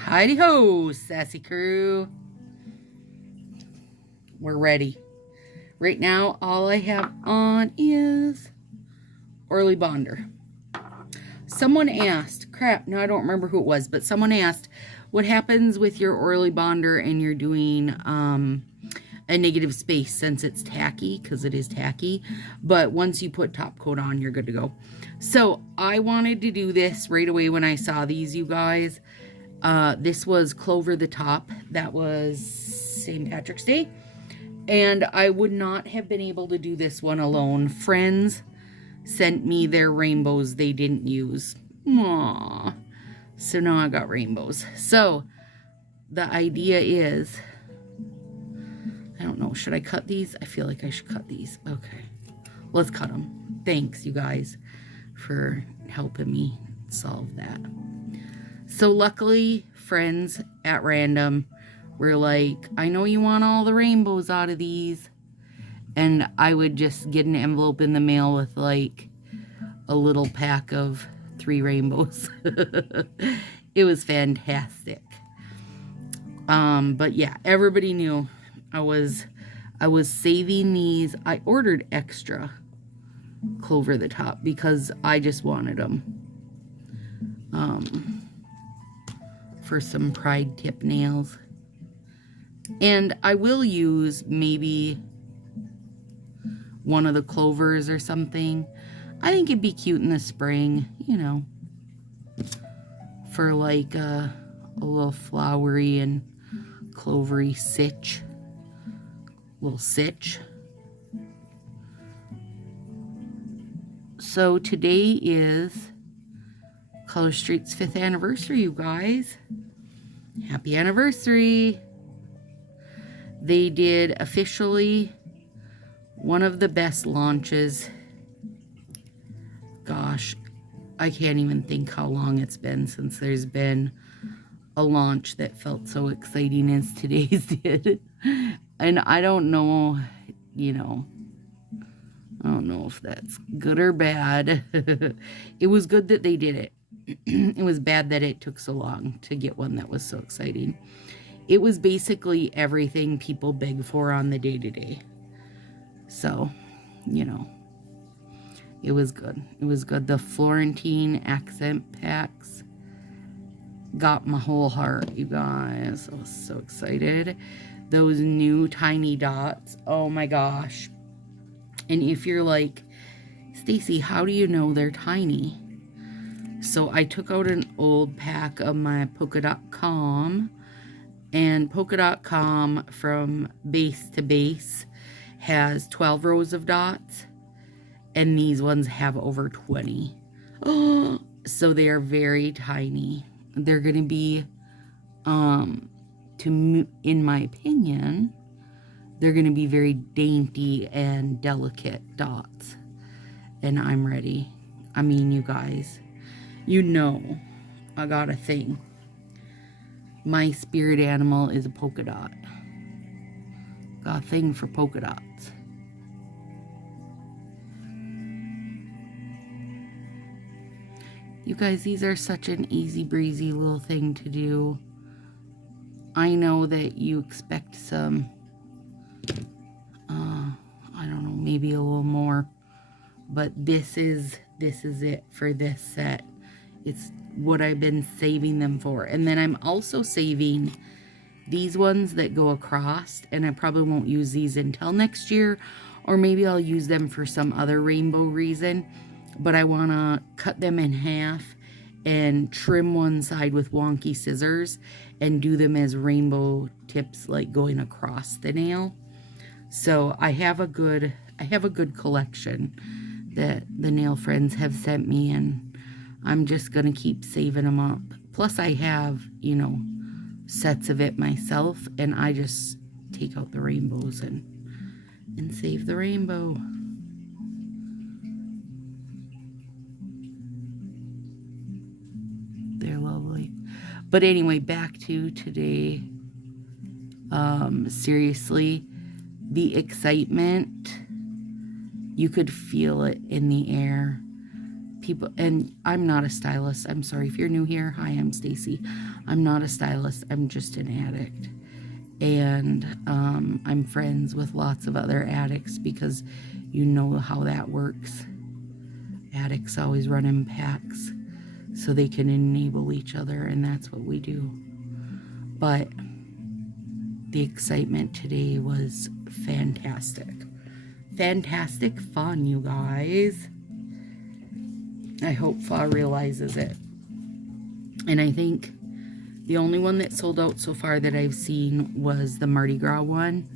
Heidi ho, Sassy crew. We're ready. Right now, all I have on is Orly Bonder. Someone asked, crap, no, I don't remember who it was, but someone asked, what happens with your Orly Bonder and you're doing a negative space since it's tacky, because it is tacky, but once you put top coat on, you're good to go. So I wanted to do this right away when I saw these, you guys. This was Clover the top. That was St. Patrick's Day. And I would not have been able to do this one alone. Friends sent me their rainbows they didn't use. Aww. So now I got rainbows. So the idea is, I don't know, should I cut these? I feel like I should cut these. Okay, let's cut them. Thanks, you guys, for helping me solve that. So luckily, friends at random were like, I know you want all the rainbows out of these. And I would just get an envelope in the mail with like a little pack of 3 rainbows. It was fantastic. But yeah, everybody knew I was saving these. I ordered extra Clover the top because I just wanted them. For some pride tip nails. And I will use maybe one of the Clovers or something. I think it'd be cute in the spring, you know, for like a little flowery and clovery sitch. Little sitch. So today is Color Street's 5th anniversary, you guys. Happy anniversary. They did officially one of the best launches. Gosh, I can't even think how long it's been since there's been a launch that felt so exciting as today's did. And I don't know, you know, I don't know if that's good or bad. It was good that they did it. It was bad that it took so long to get one that was so exciting. It was basically everything people beg for on the day-to-day. So, you know, it was good. It was good. The Florentine accent packs got my whole heart, you guys. I was so excited. Those new tiny dots. Oh my gosh. And if you're like, Stacy, how do you know they're tiny? So I took out an old pack of my Polka.com, and Polka.com from base to base has 12 rows of dots, and these ones have over 20. Oh, so they are very tiny. They're going to be, in my opinion, they're going to be very dainty and delicate dots. And I'm ready. I mean, you guys, you know, I got a thing. My spirit animal is a polka dot. Got a thing for polka dots. You guys, these are such an easy breezy little thing to do. I know that you expect some, I don't know, maybe a little more, but this is it for this set. It's what I've been saving them for. And then I'm also saving these ones that go across, and I probably won't use these until next year, or maybe I'll use them for some other rainbow reason, but I want to cut them in half and trim one side with wonky scissors and do them as rainbow tips, like going across the nail. So I have a good collection that the nail friends have sent me, and I'm just gonna keep saving them up. Plus I have, you know, sets of it myself, and I just take out the rainbows and save the rainbow. They're lovely. But anyway, back to today. Seriously, the excitement, you could feel it in the air. People, and I'm not a stylist. I'm sorry if you're new here. Hi, I'm Stacy. I'm not a stylist. I'm just an addict. And I'm friends with lots of other addicts because you know how that works. Addicts always run in packs so they can enable each other, and that's what we do. But the excitement today was fantastic. Fantastic fun, you guys. I hope Fa realizes it. And I think the only one that sold out so far that I've seen was the Mardi Gras one.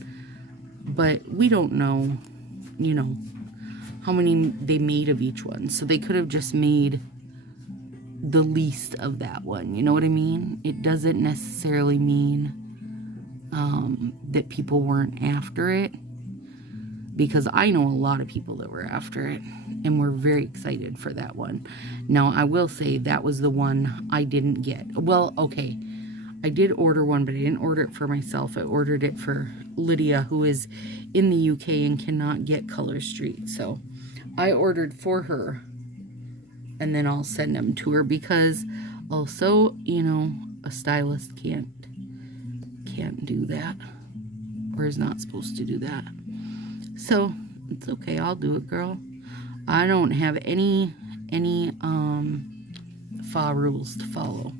But we don't know, you know, how many they made of each one. So they could have just made the least of that one. You know what I mean? It doesn't necessarily mean that people weren't after it. Because I know a lot of people that were after it. And we're very excited for that one. Now, I will say that was the one I didn't get. Well, okay. I did order one, but I didn't order it for myself. I ordered it for Lydia, who is in the UK and cannot get Color Street. So I ordered for her. And then I'll send them to her because also, you know, a stylist can't do that. Or is not supposed to do that. So it's okay, I'll do it, girl. I don't have any Fa rules to follow.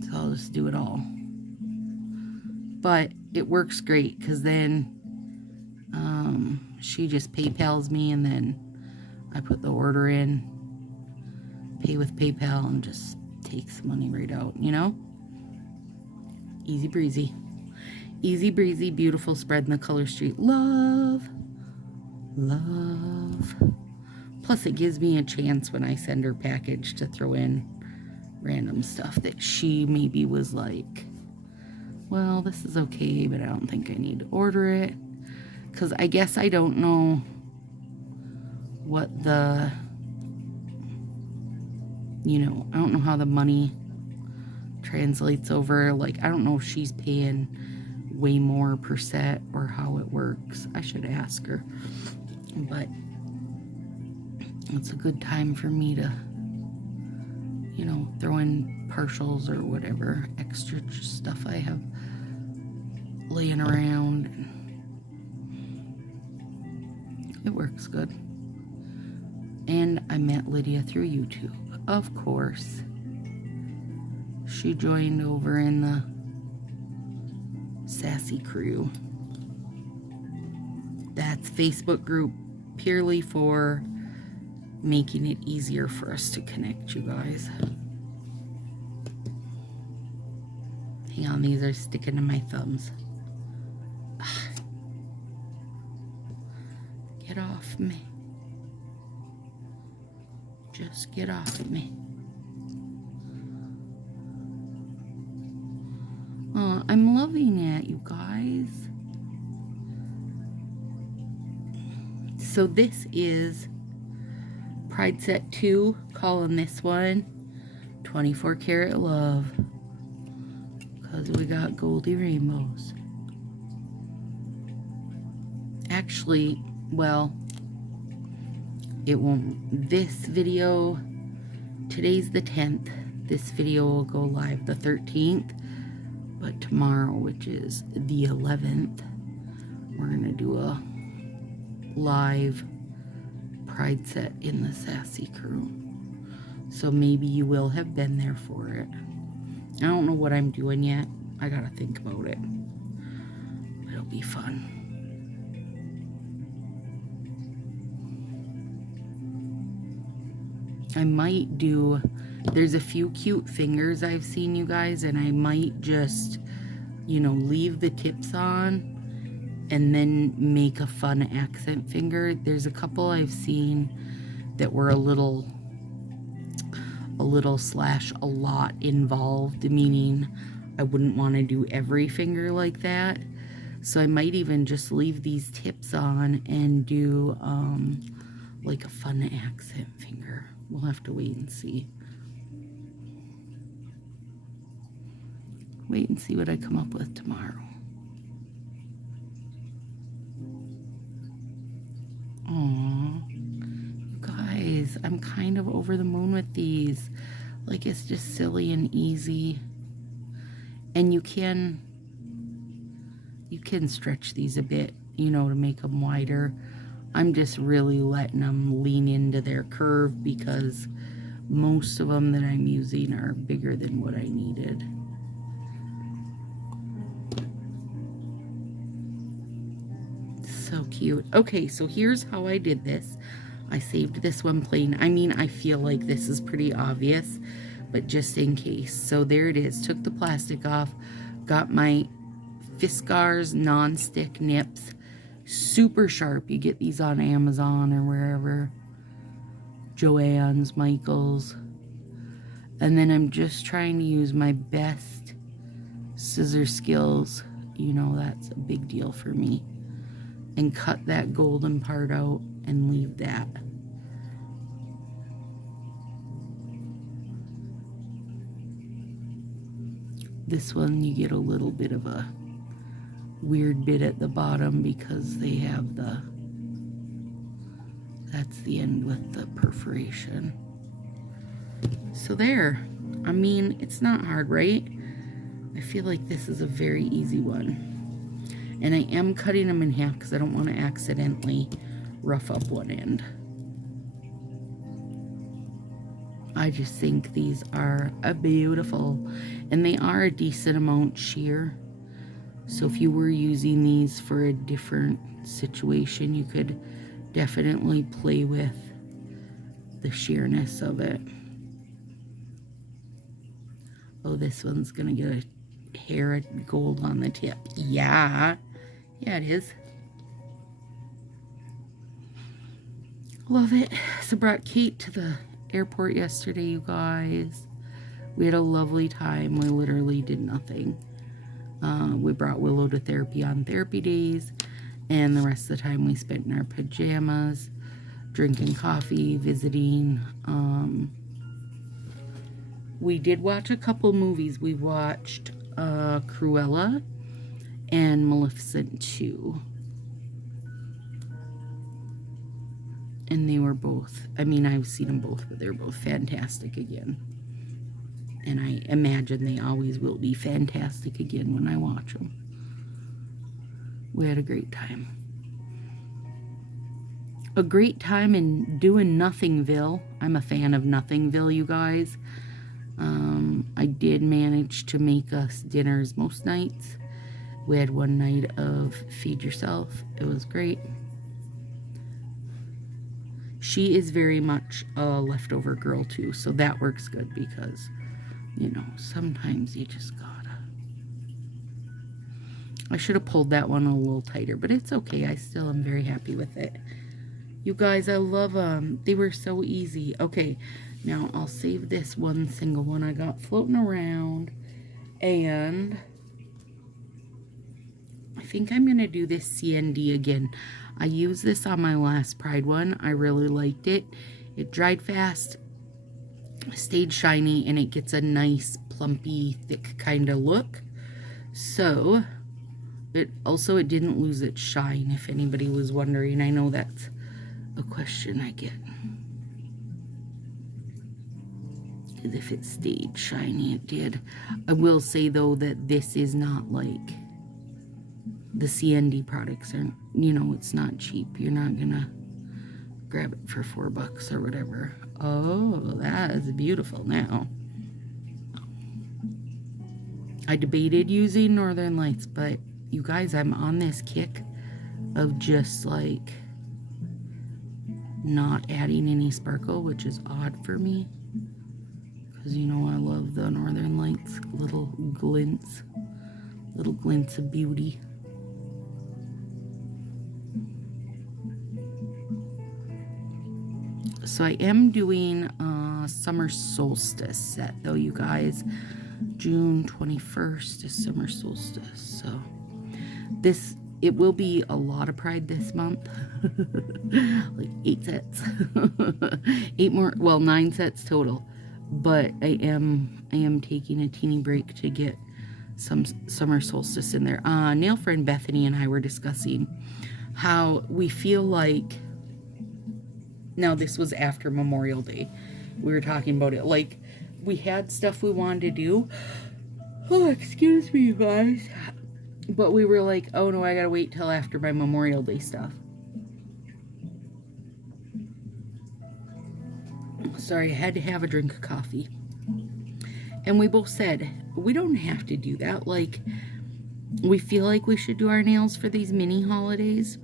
So I'll just do it all. But it works great because then she just PayPals me and then I put the order in, pay with PayPal, and just takes the money right out, you know? Easy breezy. Easy breezy, beautiful, spreading the Color Street love. Love. Plus, it gives me a chance when I send her package to throw in random stuff that she maybe was like, well, this is okay, but I don't think I need to order it. Because I guess I don't know what the, you know, I don't know how the money translates over. Like, I don't know if she's paying way more per set or how it works. I should ask her. But it's a good time for me to, you know, throw in partials or whatever extra stuff I have laying around. It works good. And I met Lydia through YouTube, of course. She joined over in the Sassy crew. That's Facebook group purely for making it easier for us to connect, you guys. Hang on, these are sticking to my thumbs. Get off me. Just get off of me. I'm loving it, you guys. So this is Pride Set 2, calling this one 24 Karat Love. Because we got Goldie Rainbows. Actually, well, it won't. This video, today's the 10th. This video will go live the 13th. But tomorrow, which is the 11th, we're going to do a live Pride set in the Sassy crew. So maybe you will have been there for it. I don't know what I'm doing yet. I got to think about it. It'll be fun. I might do, there's a few cute fingers I've seen, you guys, and I might just, you know, leave the tips on and then make a fun accent finger. There's a couple I've seen that were a little slash a lot involved, meaning I wouldn't want to do every finger like that. So I might even just leave these tips on and do like a fun accent finger. We'll have to wait and see. Wait and see what I come up with tomorrow. Aww. You guys, I'm kind of over the moon with these. Like, it's just silly and easy. And you can stretch these a bit, you know, to make them wider. I'm just really letting them lean into their curve because most of them that I'm using are bigger than what I needed. So cute. Okay, so here's how I did this. I saved this one plain. I mean, I feel like this is pretty obvious, but just in case. So there it is. Took the plastic off. Got my Fiskars non-stick nips. Super sharp. You get these on Amazon or wherever. Joann's, Michael's. And then I'm just trying to use my best scissor skills. You know, that's a big deal for me. And cut that golden part out and leave that. This one you get a little bit of a weird bit at the bottom because they have that's the end with the perforation. So there. I mean, it's not hard, right? I feel like this is a very easy one. And I am cutting them in half because I don't want to accidentally rough up one end. I just think these are beautiful. And they are a decent amount sheer. So if you were using these for a different situation, you could definitely play with the sheerness of it. Oh, this one's going to get a hair of gold on the tip. Yeah. Yeah, it is. Love it. So brought Kate to the airport yesterday, you guys. We had a lovely time. We literally did nothing. We brought Willow to therapy on therapy days, and the rest of the time we spent in our pajamas, drinking coffee, visiting. We did watch a couple movies. We watched Cruella and Maleficent 2. And they were both, I mean, I've seen them both, but they're both fantastic again. And I imagine they always will be fantastic again when I watch them. We had a great time. A great time in doing Nothingville. I'm a fan of Nothingville, you guys. I did manage to make us dinners most nights. We had one night of Feed Yourself. It was great. She is very much a leftover girl too, so that works good because, you know, sometimes you just gotta. I should have pulled that one a little tighter, but it's okay. I still am very happy with it. You guys, I love them. They were so easy. Okay, now I'll save this one single one I got floating around. And I think I'm going to do this CND again. I used this on my last Pride one. I really liked it. It dried fast, stayed shiny, and it gets a nice, plumpy, thick kind of look. So, it didn't lose its shine, if anybody was wondering. I know that's a question I get. Because if it stayed shiny, it did. I will say, though, that this is not like the CND products are, you know, it's not cheap. You're not gonna grab it for $4 or whatever. Oh, that is beautiful now. I debated using Northern Lights, but you guys, I'm on this kick of just like not adding any sparkle, which is odd for me. Because, you know, I love the Northern Lights little glints of beauty. So I am doing a summer solstice set, though, you guys. June 21st is summer solstice. So it will be a lot of Pride this month. Like 8 sets. 8 more, well, 9 sets total. But I am taking a teeny break to get some summer solstice in there. Nail friend Bethany and I were discussing how we feel like, now this was after Memorial Day, we were talking about it, like we had stuff we wanted to do. Oh, excuse me, you guys. But we were like, oh no, I gotta wait till after my Memorial Day stuff. Sorry, I had to have a drink of coffee. And we both said, we don't have to do that. Like, we feel like we should do our nails for these mini holidays.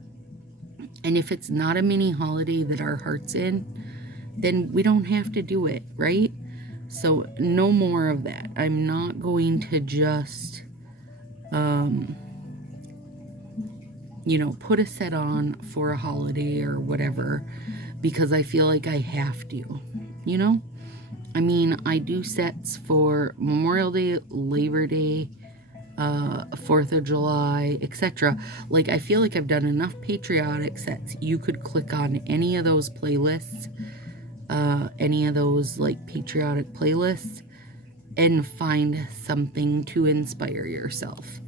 And if it's not a mini holiday that our heart's in, then we don't have to do it, right? So no more of that. I'm not going to just, you know, put a set on for a holiday or whatever because I feel like I have to, you know? I mean, I do sets for Memorial Day, Labor Day, 4th of July, etc. Like, I feel like I've done enough patriotic sets. You could click on any of those playlists, any of those, like, patriotic playlists, and find something to inspire yourself.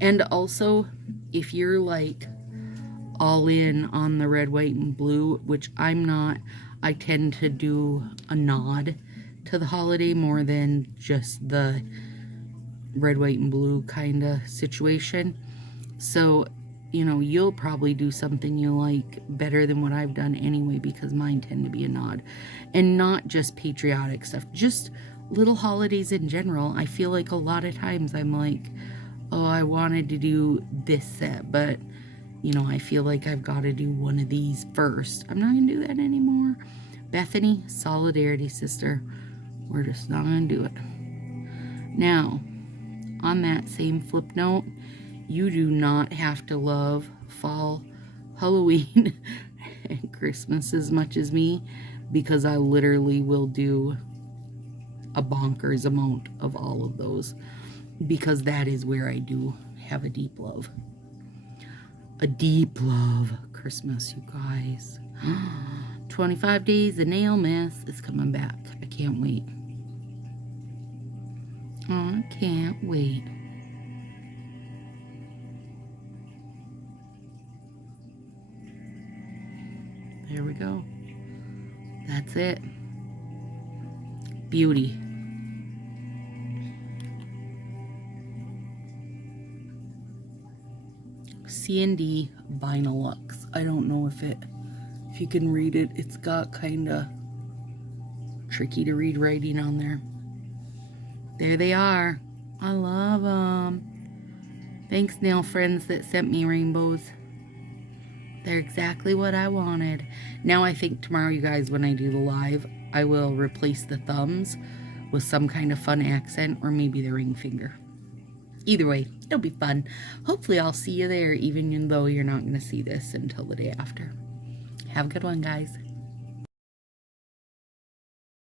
And also, if you're, like, all in on the red, white, and blue, which I'm not, I tend to do a nod to the holiday more than just the red, white, and blue kind of situation. So, you know, you'll probably do something you like better than what I've done anyway, because mine tend to be a nod. And not just patriotic stuff, just little holidays in general. I feel like a lot of times I'm like, oh, I wanted to do this set, but, you know, I feel like I've got to do one of these first. I'm not going to do that anymore. Bethany, solidarity, sister. We're just not going to do it. Now, on that same flip note, you do not have to love fall, Halloween, and Christmas as much as me, because I literally will do a bonkers amount of all of those, because that is where I do have a deep love. A deep love. Christmas, you guys. 25 days of nail mess is coming back. I can't wait. I can't wait. There we go. That's it. Beauty. C&D Vinylux. I don't know if you can read it. It's got kind of tricky to read writing on there. There they are. I love them. Thanks, nail friends that sent me rainbows. They're exactly what I wanted. Now I think tomorrow, you guys, when I do the live, I will replace the thumbs with some kind of fun accent, or maybe the ring finger. Either way, it'll be fun. Hopefully I'll see you there, even though you're not going to see this until the day after. Have a good one, guys.